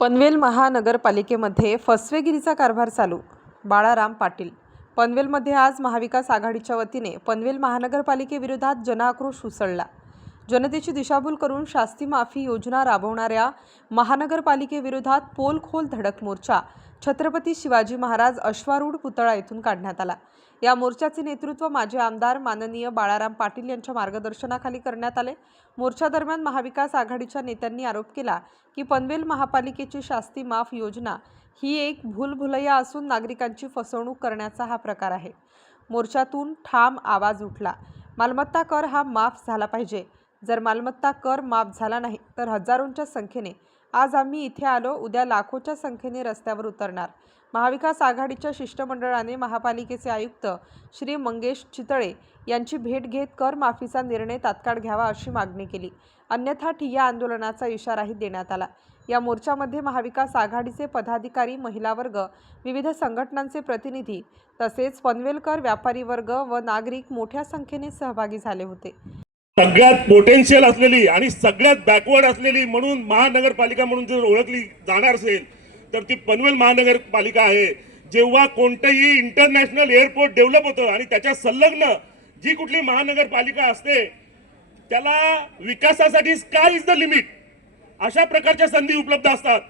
पनवेल महानगरपालिकेमध्ये फसवेगिरीचा कारभार चालू. बाळाराम पाटील. पनवेलमध्ये आज महाविकास आघाडीच्या वतीने पनवेल महानगरपालिकेविरोधात जनआक्रोश उसळला. जनतेची दिशाभूल करून शास्ती माफी योजना राबवणाऱ्या महानगरपालिकेविरोधात पोलखोल धडक मोर्चा छत्रपती शिवाजी महाराज अश्वारूढ पुतळा येथून काढण्यात आला. या मोर्चाचे नेतृत्व माजी आमदार माननीय बाळाराम पाटील यांच्या मार्गदर्शनाखाली करण्यात आले. मोर्चादरम्यान महाविकास आघाडीच्या नेत्यांनी आरोप केला की पनवेल महापालिकेची शास्ती माफ योजना ही एक भूलभुलैया असून नागरिकांची फसवणूक करण्याचा हा प्रकार आहे. मोर्चातून ठाम आवाज उठला. मालमत्ता कर हा माफ झाला पाहिजे. जर मालमत्ता कर माफ झाला नाही तर हजारोंच्या संख्येने. आज आम्ही इथे आलो उद्या लाखोच्या संख्येने रस्त्यावर उतरणार. महाविकास आघाडीच्या शिष्टमंडळाने महापालिकेचे आयुक्त श्री मंगेश चितळे यांची भेट घेत कर माफीचा निर्णय तात्काळ घ्यावा अशी मागणी केली. अन्यथा ठिय्या आंदोलनाचा इशाराही देण्यात आला. या मोर्चामध्ये महाविकास आघाडीचे पदाधिकारी महिला वर्ग विविध संघटनांचे प्रतिनिधी तसेच पनवेलकर व्यापारी वर्ग व नागरिक मोठ्या संख्येने सहभागी झाले होते. सगळ्यात पोटेन्शियल असलेली आणि सगळ्यात बॅकवर्ड असलेली म्हणून महानगरपालिका म्हणून जर ओळखली जाणार असेल तर ती पनवेल महानगरपालिका आहे. जेव्हा कोणतंही इंटरनॅशनल एअरपोर्ट डेव्हलप होतं आणि त्याच्या संलग्न जी कुठली महानगरपालिका असते त्याला विकासासाठी काय इज द लिमिट अशा प्रकारच्या संधी उपलब्ध असतात.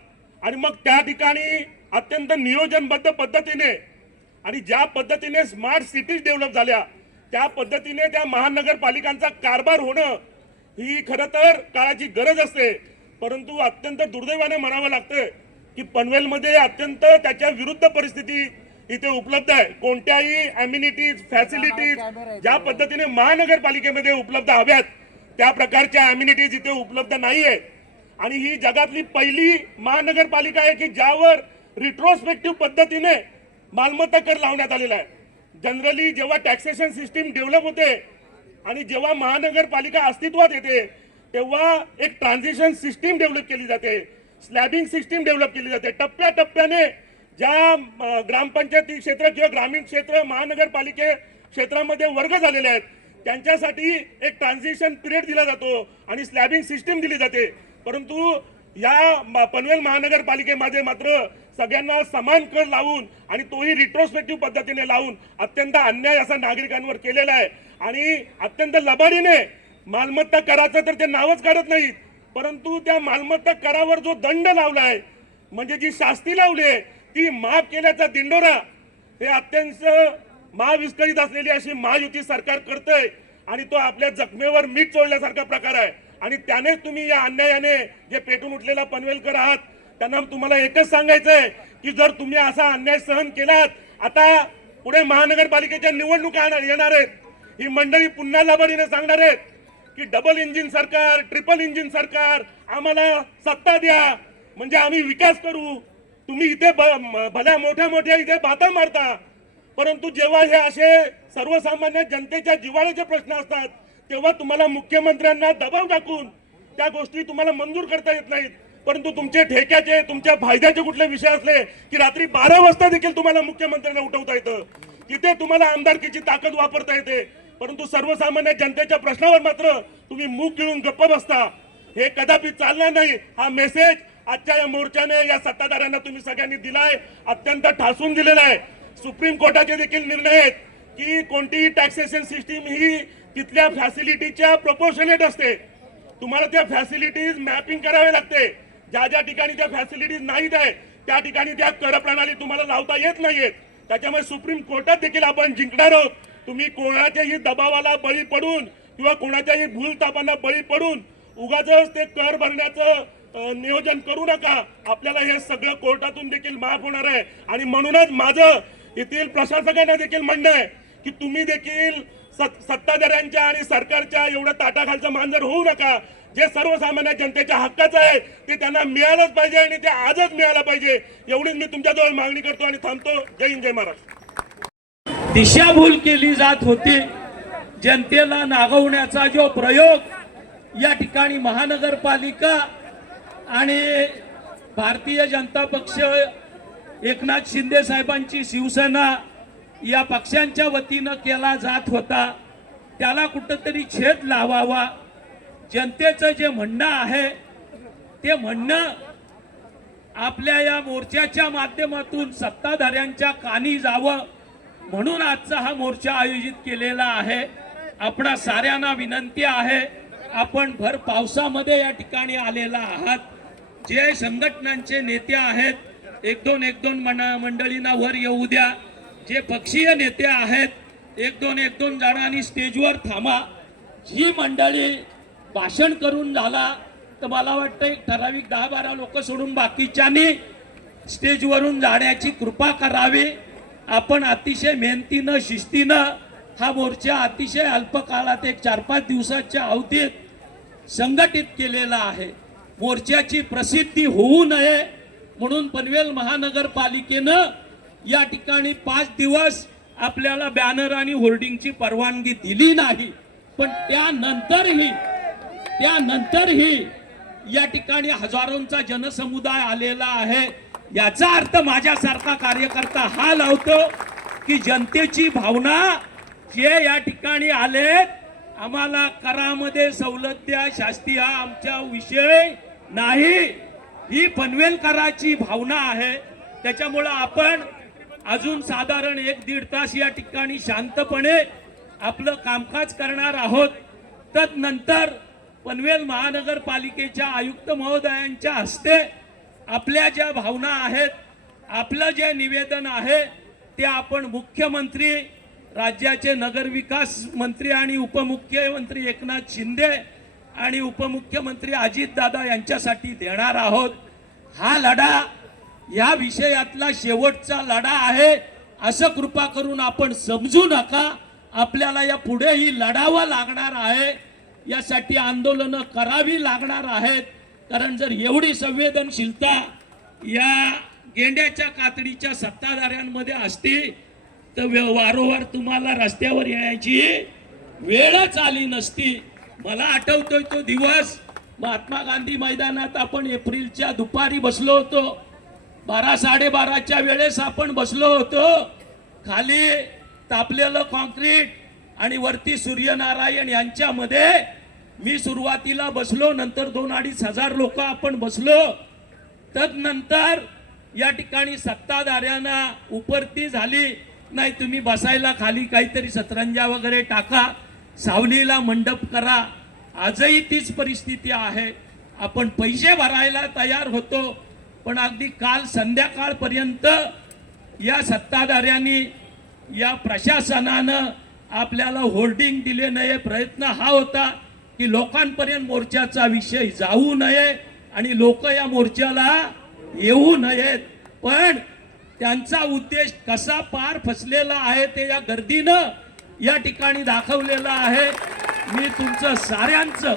आणि मग त्या ठिकाणी अत्यंत नियोजनबद्ध पद्धतीने आणि ज्या पद्धतीने स्मार्ट सिटीज डेव्हलप झाल्या त्या पद्धतीने त्या महानगरपालिकांचा कारभार होणं ही खरं तर काळाची गरज असते. परंतु अत्यंत दुर्दैवाने म्हणावं लागतं की पनवेलमध्ये अत्यंत त्याच्या विरुद्ध परिस्थिती इथे उपलब्ध आहे. कोणत्याही अम्युनिटीज फॅसिलिटीज ज्या पद्धतीने महानगरपालिकेमध्ये उपलब्ध हव्यात त्या प्रकारच्या अम्युनिटीज इथे उपलब्ध नाही आहेत आणि ही जगातली पहिली महानगरपालिका आहे की ज्यावर रिट्रोस्पेक्टिव्ह पद्धतीने मालमत्ता कर लावण्यात आलेला आहे. जनरली जेव्हा टॅक्सेशन सिस्टीम डेव्हलप होते आणि जेव्हा महानगरपालिका अस्तित्वात येते तेव्हा एक ट्रान्झिशन सिस्टीम डेव्हलप केली जाते. स्लॅबिंग सिस्टीम डेव्हलप केली जाते. टप्प्याटप्प्याने ज्या ग्रामपंचायती क्षेत्र किंवा ग्रामीण क्षेत्र महानगरपालिके क्षेत्रामध्ये वर्ग झालेले आहेत त्यांच्यासाठी एक ट्रान्झिशन पिरियड दिला जातो आणि स्लॅबिंग सिस्टीम दिली जाते. परंतु या पनवेल महानगरपालिकेमध्ये मात्र सगळ्यांना समान कर लावून आणि तोही रिट्रोस्पेक्टिव्ह पद्धतीने लावून अत्यंत अन्याय असा नागरिकांवर केलेला आहे. आणि अत्यंत लबाडीने मालमत्ता कराचं तर ते नावच काढत नाहीत. परंतु त्या मालमत्ता करावर जो दंड लावलाय म्हणजे जी शास्ती लावली आहे ती माफ केल्याचा दिंडोरा हे अत्यंत महाविस्कळीत असलेली अशी महायुती सरकार करतंय आणि तो आपल्या जखमेवर मीठ चोळल्यासारखा प्रकार आहे. आणि त्यानेच तुम्ही या अन्यायाने जे पेटून उठलेला पनवेलकर आहात त्यांना तुम्हाला एकच सांगायचंय की जर तुम्ही असा अन्याय सहन केलात आता पुढे महानगरपालिकेच्या निवडणुका येणार- आहेत. ही मंडळी पुन्हा लबाडीने सांगणार आहेत की डबल इंजिन सरकार ट्रिपल इंजिन सरकार आम्हाला सत्ता द्या. म्हणजे आम्ही विकास करू. तुम्ही इथे भल्या मोठ्या मोठ्या इथे बाता मारता. परंतु जेव्हा हे असे सर्वसामान्य जनतेच्या जिवाळ्याचे प्रश्न असतात तेव्हा तुम्हाला मुख्यमंत्र्यांना दबाव टाकून त्या गोष्टी तुम्हाला मंजूर करता येत नाहीत. परंतु तुमचे ठेक्याचे तुमच्या फायद्याचे कुठले विषय असले की रात्री बारा वाजता देखील तुम्हाला मुख्यमंत्र्यांना उठवता येतं. तिथे तुम्हाला आमदारकीची ताकद वापरता येते. परंतु सर्वसामान्य जनतेच्या प्रश्नावर मात्र तुम्ही मूग गिळून गप्प बसता. हे कदापि चालणार नाही. हा मेसेज आजच्या या मोर्चाने या सत्ताधाऱ्यांना तुम्ही सगळ्यांनी दिलाय. अत्यंत ठासून दिलेला आहे. सुप्रीम कोर्टाचे देखील निर्णय आहेत की कोणतीही टॅक्सेशन सिस्टीम ही तिथल्या फॅसिलिटीच्या प्रपोर्शनेट असते. तुम्हाला त्या फॅसिलिटीज मॅपिंग करावे लागते. ज्या ज्या ठिकाणी त्या फॅसिलिटीज नाहीत आहेत त्या ठिकाणी त्या कर प्रणाली तुम्हाला लावता येत नाहीयेत. त्याच्यामुळे सुप्रीम कोर्टात देखील आपण जिंकणार आहोत. तुम्ही कोणाच्याही दबावाला बळी पडून किंवा कोणाच्याही भूलतापांना बळी पडून उगाच ते कर भरण्याचं नियोजन करू नका. आपल्याला हे सगळं कोर्टातून देखील माफ होणार आहे. आणि म्हणूनच माझं येथील प्रशासकांना देखील म्हणणं आहे की तुम्ही देखील सत्ताधाऱ्यांच्या आणि सरकारच्या एवढं ताटाखालचं मांजर होऊ नका. जे सर्वसामान्य जनतेच्या हक्काचं आहे ते त्यांना मिळालंच पाहिजे आणि ते आजच मिळालं पाहिजे. एवढीच मी तुमच्याजवळ मागणी करतो आणि थांबतो. जय हिंद जय महाराष्ट्र. दिशाभूल केली जात होती. जनतेला नागवण्याचा जो प्रयोग या ठिकाणी महानगरपालिका आणि भारतीय जनता पक्ष एकनाथ शिंदे साहेबांची शिवसेना या पक्षांच्या वतीनं केला जात होता. त्याला कुठंतरी छेद लावावा. जनतेचं जे म्हणणं आहे ते म्हणणं आपल्या या मोर्चाच्या माध्यमातून सत्ताधाऱ्यांच्या कानी जावं म्हणून आजचा हा मोर्चा आयोजित केलेला आहे. आपणा साऱ्यांना विनंती आहे आपण भर पावसामध्ये या ठिकाणी आलेला आहात. जे संघटनांचे नेते आहेत एक दोन एक दोन मंड- मंडळींना वर येऊ द्या. जे पक्षीय नेते आहेत एक दोन एक दोन जणांनी स्टेजवर थांबा. ही मंडळी भाषण करून झाला तर मला वाटतं एक ठराविक दहा बारा लोक सोडून बाकीच्यांनी स्टेजवरून जाण्याची कृपा करावी. आपण अतिशय मेहनतीनं शिस्तीनं हा मोर्चा अतिशय अल्पकाळात एक चार पाच दिवसाच्या अवधीत संघटित केलेला आहे. मोर्चाची प्रसिद्धी होऊ नये म्हणून पनवेल महानगरपालिकेनं या ठिकाणी पाच दिवस आपल्याला बॅनर आणि होर्डिंगची परवानगी दिली नाही. पण त्यानंतरही त्यानंतरही या ठिकाणी हजारोंचा जनसमुदाय आलेला आहे. याचा अर्थ माझ्यासारखा कार्यकर्ता हा लावतो की जनतेची भावना जे या ठिकाणी आले आम्हाला करामध्ये सवलत द्या शास्ती हा आमचा विषय नाही. ही पनवेलकराची भावना आहे. त्याच्यामुळं आपण अजून साधारण एक दीड तास या ठिकाणी शांतपणे आपलं कामकाज करणार आहोत. तदनंतर पनवेल महानगरपालिकेच्या आयुक्त महोदयांच्या हस्ते आपल्या ज्या भावना आहेत आपलं जे निवेदन आहे ते आपण मुख्यमंत्री राज्याचे नगरविकास मंत्री आणि उपमुख्यमंत्री एकनाथ शिंदे आणि उपमुख्यमंत्री अजितदादा यांच्यासाठी देणार आहोत. हा लढा या विषयातला शेवटचा लढा आहे. असं कृपा करून आपण समजू नका. आपल्याला या पुढेही लढावं लागणार आहे. यासाठी आंदोलनं करावी लागणार आहेत. कारण जर एवढी संवेदनशीलता या गेंड्याच्या कातडीच्या सत्ताधाऱ्यांमध्ये असती तर वारंवार तुम्हाला रस्त्यावर येण्याची वेळच आली नसती. मला आठवतोय तो दिवस. महात्मा गांधी मैदानात आपण एप्रिलच्या दुपारी बसलो होतो. बारा साडेबाराच्या वेळेस आपण बसलो होतो. खाली तापलेलं कॉन्क्रीट आणि वरती सूर्यनारायण यांच्यामध्ये मी सुरुवातीला बसलो नंतर दोन अडीच हजार लोक आपण बसलो. तदनंतर या ठिकाणी सत्ताधाऱ्यांना उपरती झाली नाही तुम्ही बसायला खाली काहीतरी सतरंजा वगैरे टाका सावलीला मंडप करा. आजही तीच परिस्थिती आहे. आपण पैसे भरायला तयार होतो. पण अगदी काल संध्याकाळपर्यंत या सत्ताधाऱ्यांनी या प्रशासनानं आपल्याला होर्डिंग दिले नये प्रयत्न हा होता की लोकांपर्यंत मोर्चाचा विषय जाऊ नये आणि लोक या मोर्चाला येऊ नयेत. पण त्यांचा उद्देश कसा पार फसलेला आहे ते या गर्दीनं या ठिकाणी दाखवलेलं आहे. मी तुमचं साऱ्यांचं